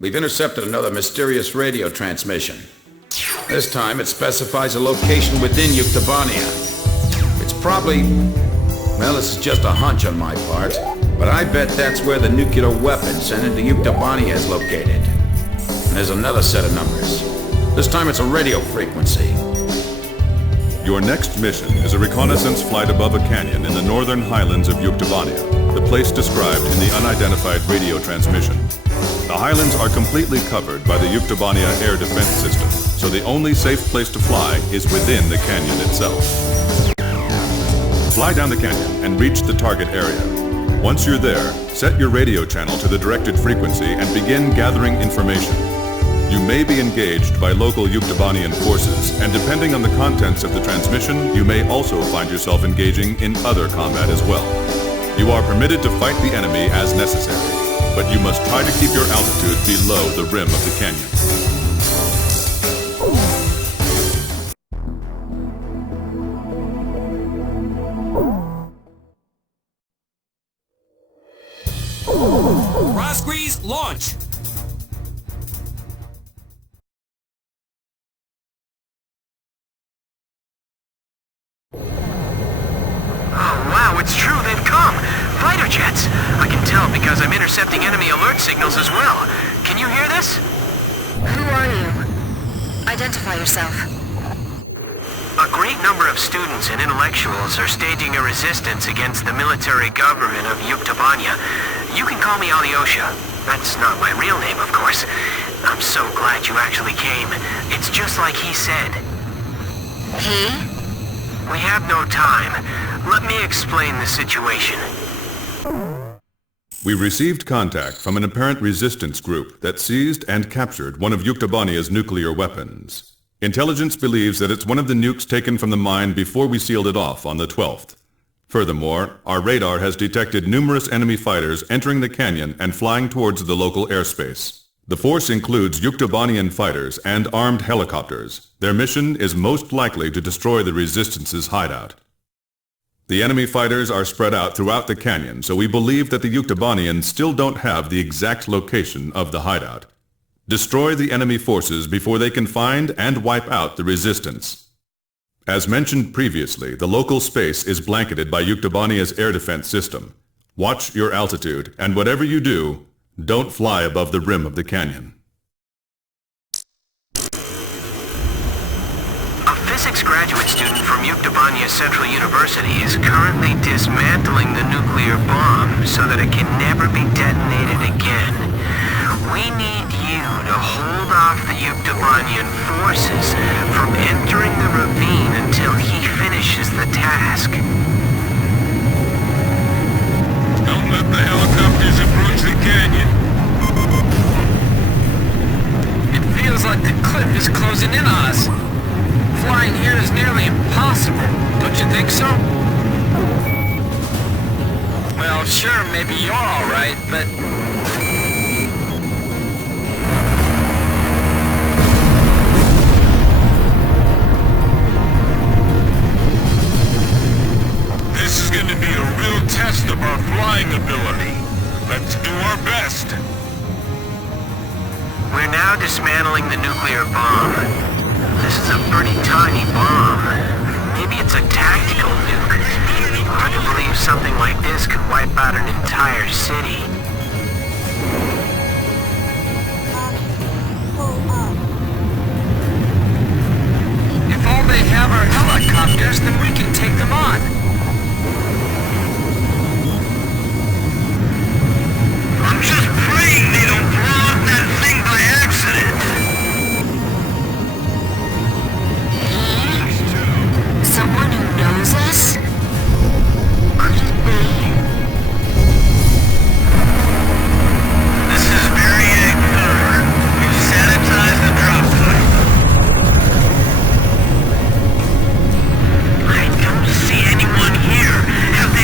We've intercepted another mysterious radio transmission. This time it specifies a location within Yuktobania. It's probably... well, this is just a hunch on my part, but I bet that's where the nuclear weapon sent into Yuktobania is located. And there's another set of numbers. This time it's a radio frequency. Your next mission is a reconnaissance flight above a canyon in the northern highlands of Yuktobania, the place described in the unidentified radio transmission. The highlands are completely covered by the Yuktobania air defense system, so the only safe place to fly is within the canyon itself. Fly down the canyon and reach the target area. Once you're there, set your radio channel to the directed frequency and begin gathering information. You may be engaged by local Yuktobanian forces, and depending on the contents of the transmission, you may also find yourself engaging in other combat as well. You are permitted to fight the enemy as necessary, but you must try to keep your altitude below the rim of the canyon. Rosgrees, launch! It's true, they've come. Fighter jets. I can tell because I'm intercepting enemy alert signals as well. Can you hear this? Who are you? Identify yourself. A great number of students and intellectuals are staging a resistance against the military government of Yuktobania. You can call me Alyosha. That's not my real name, of course. I'm so glad you actually came. It's just like he said. He? We have no time. Let me explain the situation. We received contact from an apparent resistance group that seized and captured one of Yuktobania's nuclear weapons. Intelligence believes that it's one of the nukes taken from the mine before we sealed it off on the 12th. Furthermore, our radar has detected numerous enemy fighters entering the canyon and flying towards the local airspace. The force includes Yuktobanian fighters and armed helicopters. Their mission is most likely to destroy the Resistance's hideout. The enemy fighters are spread out throughout the canyon, so we believe that the Yuktobanians still don't have the exact location of the hideout. Destroy the enemy forces before they can find and wipe out the Resistance. As mentioned previously, the local space is blanketed by Yuktobania's air defense system. Watch your altitude, and whatever you do, don't fly above the rim of the canyon. A physics graduate student from Yuktobania Central University is currently dismantling the nuclear bomb so that it can never be detonated again. We need you to hold off the Yuktobanian forces from entering the ravine until he finishes the task. Don't let the helicopters approach the canyon. It feels like the cliff is closing in on us. Flying here is nearly impossible. Don't you think so? Well, sure, maybe you're all right, but... This is going to be a real test of our flying ability. Let's do our best. We're now dismantling the nuclear bomb. This is a pretty tiny bomb. Maybe it's a tactical nuke. Hard to believe something like this could wipe out an entire city. If all they have are helicopters, then we can take them on. I'm just praying they don't blow up that thing by accident. Someone who knows us? Could it be? This is Variag 4. We've sanitized the drop site. I don't see anyone here. Have they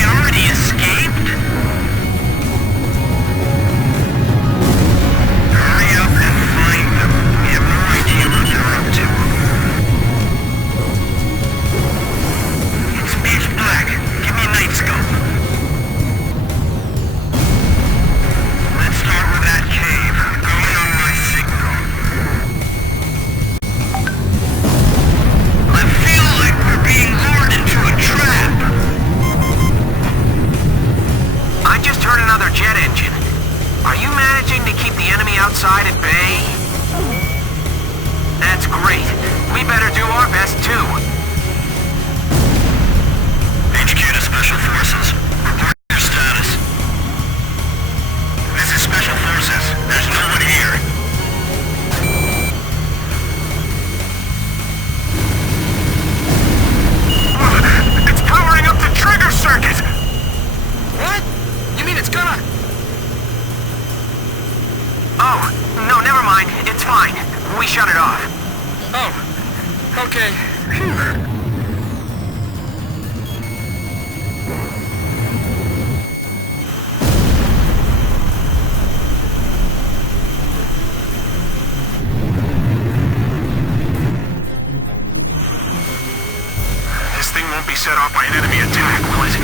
This thing won't be set off by an enemy attack, will it?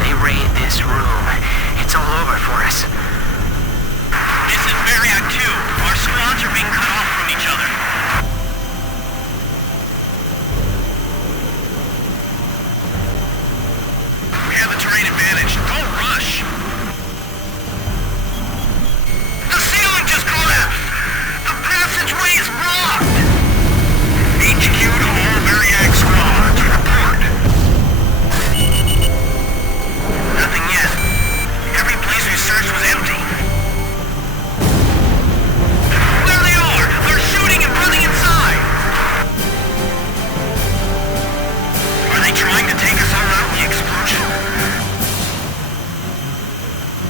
They raid this room. It's all over for us. This is Marriott 2. Our squads are being cut off from each other. We have the terrain advantage. Don't rush. The ceiling just collapsed. The passageway is blocked. HQ to all Marriott squads. Report. Nothing yet. Every place we searched was empty. There they are! They're shooting and running inside! Are they trying to take us all out with the explosion?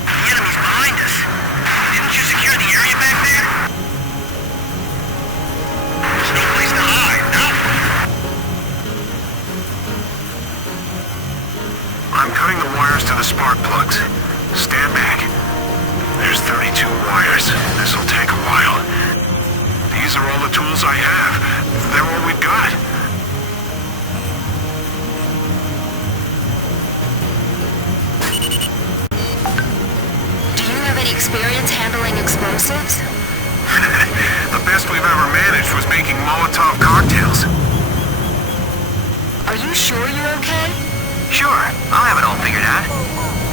The enemy's behind us. Didn't you secure the area back there? There's no place to hide. Now I'm cutting the wires to the spark plugs. Stand back. There's 32 wires. This'll take a while. These are all the tools I have. They're all we've got. Do you have any experience handling explosives? The best we've ever managed was making Molotov cocktails. Are you sure you're okay? Sure, I'll have it all figured out.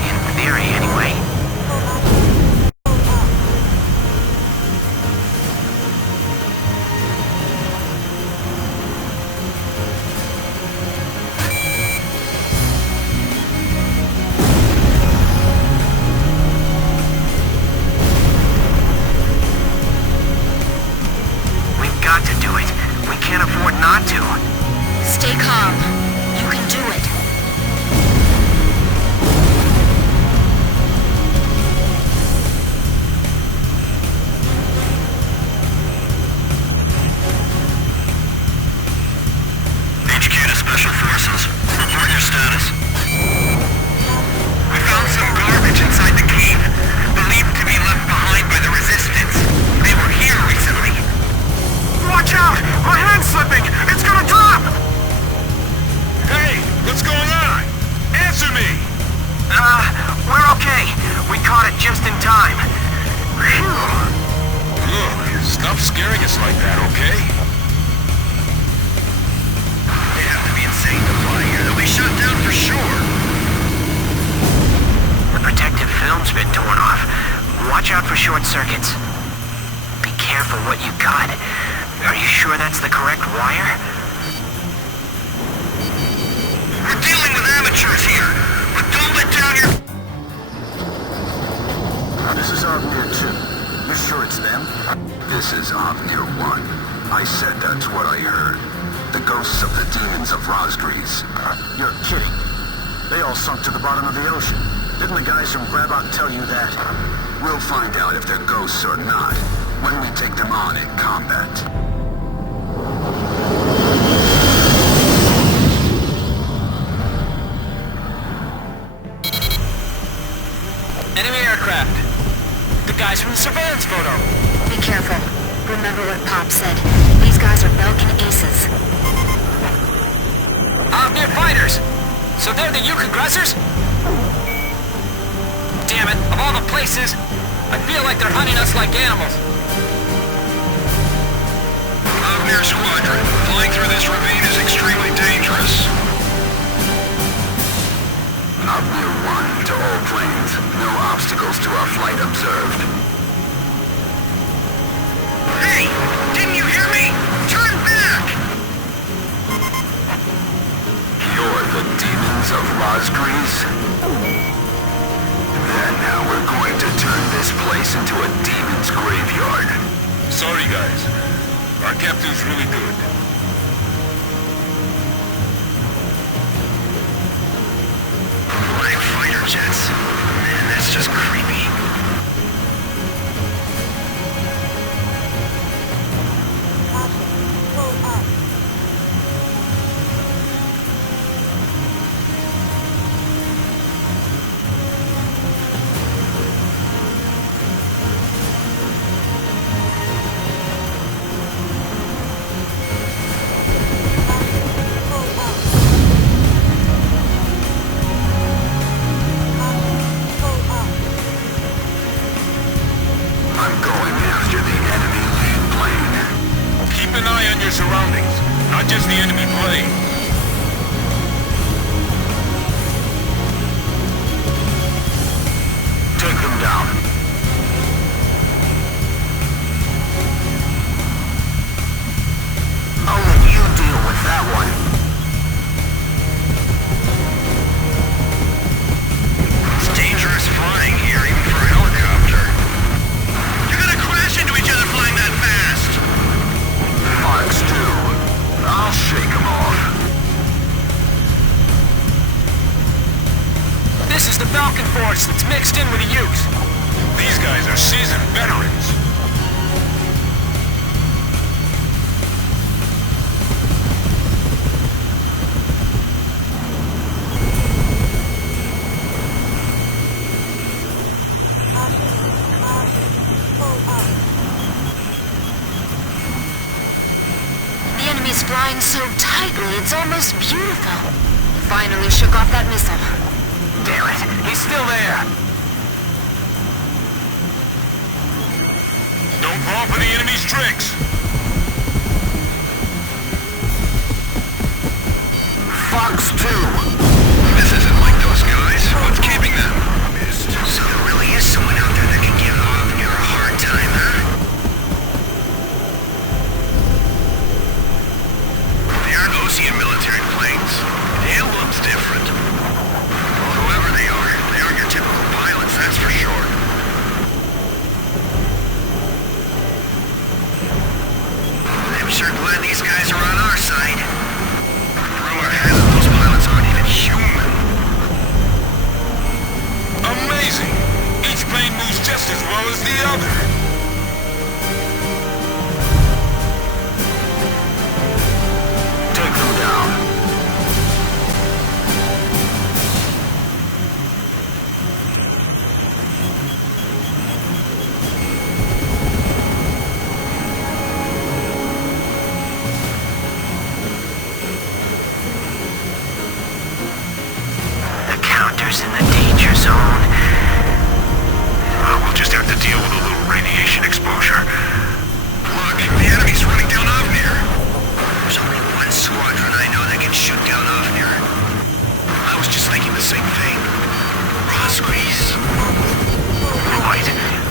In theory, anyway. We've got to do it. We can't afford not to. Stay calm. You can do it. HQ to Special Forces. Report your status. We found some garbage inside the cave, believed to be left behind by the Resistance. They were here recently. Watch out! My hand's slipping! It's gonna drop! Hey, what's going on? Answer me! We're okay. We caught it just in time. Phew. Look, stop scaring us like that, okay? They have to be insane to fly here. They'll be shut down for sure. The protective film's been torn off. Watch out for short circuits. Be careful what you got. Are you sure that's the correct wire? We're dealing with amateurs here, but don't let down your... This is Avnir 2. You sure it's them? This is Avnir 1. I said that's what I heard. The ghosts of the demons of Rosgrees. You're kidding. They all sunk to the bottom of the ocean. Didn't the guys from Grabot tell you that? We'll find out if they're ghosts or not when we take them on in combat. Enemy aircraft. The guys from the surveillance photo. Be careful. Remember what Pop said. These guys are Belkin aces. Avnir fighters. So they're the Yuk aggressors? Damn it, of all the places, I feel like they're hunting us like animals. Avnir Squadron, flying through this ravine is extremely dangerous. Avnir 1 to all planes. No obstacles to our flight observed. Hey! Didn't you hear me? Turn back! You're the demons of Rosgrees? Then now we're going to turn this place into a demon's graveyard. Sorry, guys. Our captain's really good. the enemy plane. Take them down. I'll let you deal with that one. It's dangerous flying here, even for a helicopter. You're gonna crash into each other flying that fast! Fox 2. I'll shake them off. This is the Falcon Force that's mixed in with the Ukes. These guys are seasoned veterans. The enemy's flying so tightly, it's almost beautiful. Finally shook off that missile. Damn it, he's still there. Don't fall for the enemy's tricks. Fox 2. This isn't like those guys. What's keeping them? So there really is someone out there that can give Avnir a hard time, huh? They aren't Osean military planes. The emblem's different. Well, whoever they aren't your typical pilots, that's for sure. I'm sure glad these guys are on our side. Rumor has it those pilots aren't even human. Amazing! Each plane moves just as well as the other. Take them down. The counter's in the danger zone. We'll just have to deal with a little radiation exposure. Look, the enemy's running down Avnir. There's only one squadron I know that can shoot down Avnir. I was just thinking the same thing. Rosgreaves. Light.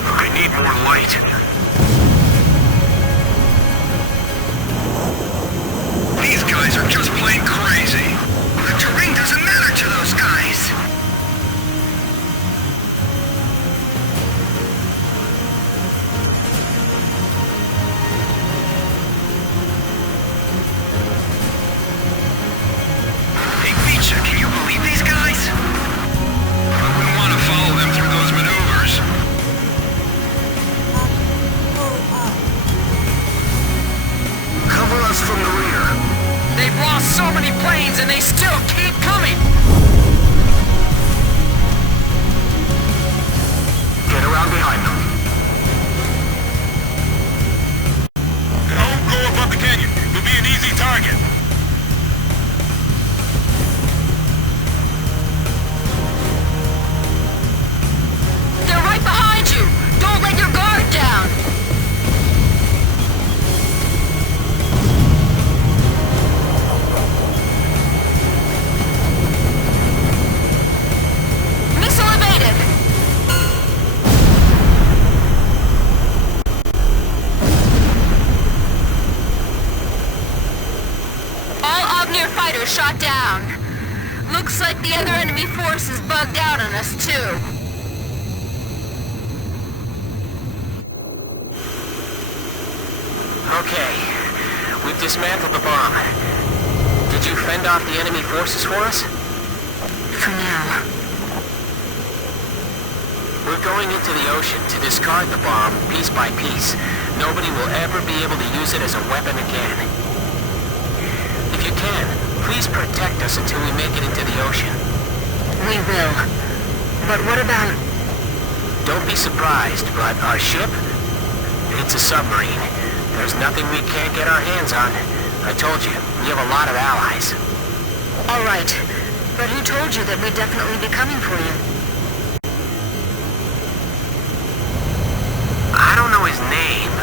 I need more light. These guys are just plain crazy. The terrain doesn't matter to those guys. Hey, Beecher, can you believe these guys? I wouldn't want to follow them through those maneuvers. Cover us from the rear. They've lost so many planes and they still keep coming. Get around behind them. Don't go above the canyon. You'll be an easy target. They're right behind you! Don't let your guard down! Missile evaded! All Avnir fighters shot down. Looks like the other enemy force is bugged out on us, too. Okay, we've dismantled the bomb. Did you fend off the enemy forces for us? For now. We're going into the ocean to discard the bomb piece by piece. Nobody will ever be able to use it as a weapon again. If you can, please protect us until we make it into the ocean. We will. But what about... Don't be surprised, but our ship? It's a submarine. There's nothing we can't get our hands on. I told you, we have a lot of allies. All right. But who told you that we'd definitely be coming for you? I don't know his name,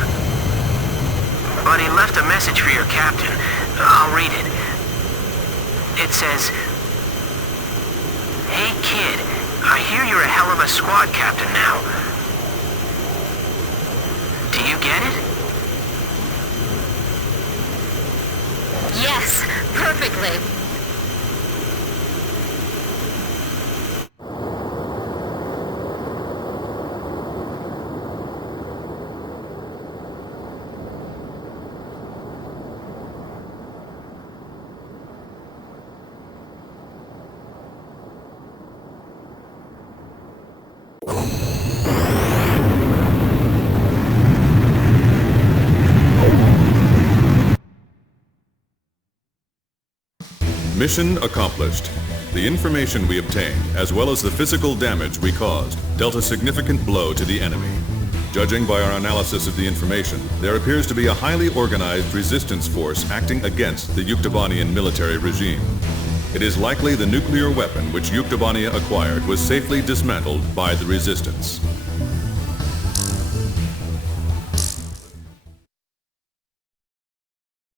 but he left a message for your captain. I'll read it. It says, "Hey kid, I hear you're a hell of a squad captain now. Do you get it?" Yes, perfectly. Mission accomplished. The information we obtained, as well as the physical damage we caused, dealt a significant blow to the enemy. Judging by our analysis of the information, there appears to be a highly organized resistance force acting against the Yuktobanian military regime. It is likely the nuclear weapon which Yuktobania acquired was safely dismantled by the resistance.